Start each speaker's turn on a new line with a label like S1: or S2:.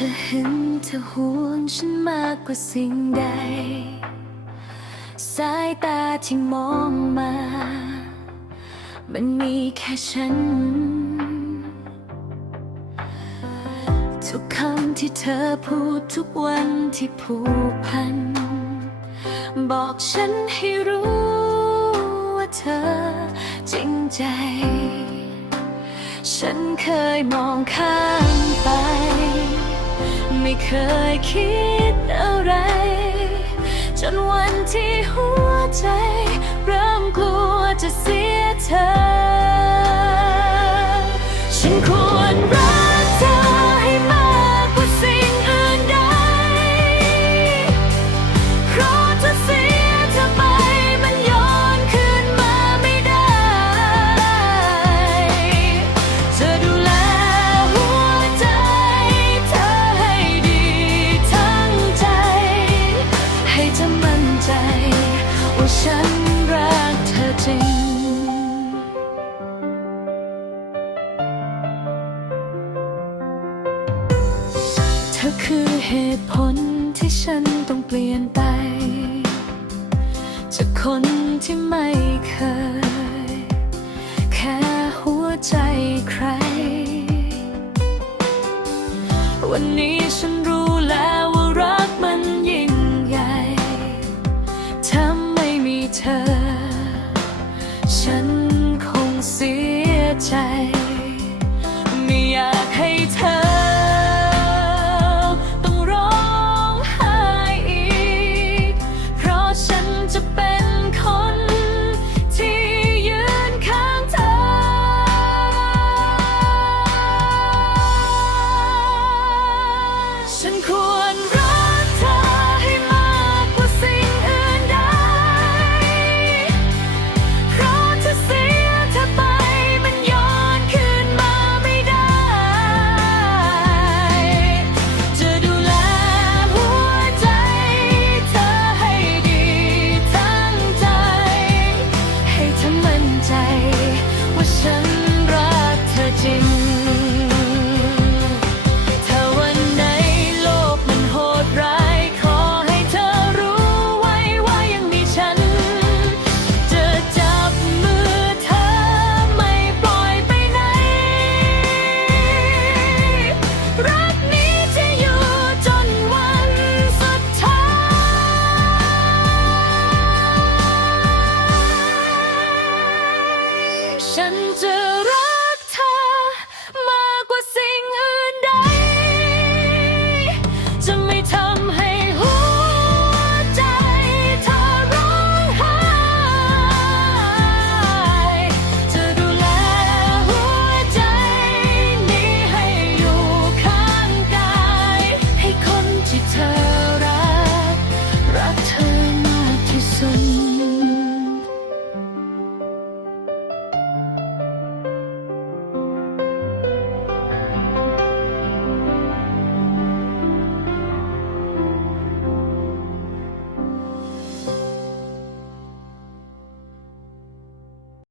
S1: ธอเห็นเธอห่วงฉันมากกว่าสิ่งใด สายตาที่มองมา มันมีแค่ฉัน ทุกคำที่เธอพูดทุกวันที่ผูกพัน บอกฉันให้รู้ว่าเธอจริงใจ ฉันเคยมองข้ามไป เคยคิดอะไร จนวันที่หัวใจ ฉันรักเธอจริง เธอคือเหตุผลที่ฉันต้องเปลี่ยนไป จากคนที่ไม่เคย แค่หัวใจใคร วันนี้ฉันรู้แล้ว เธอ ฉันคงเสียใจ to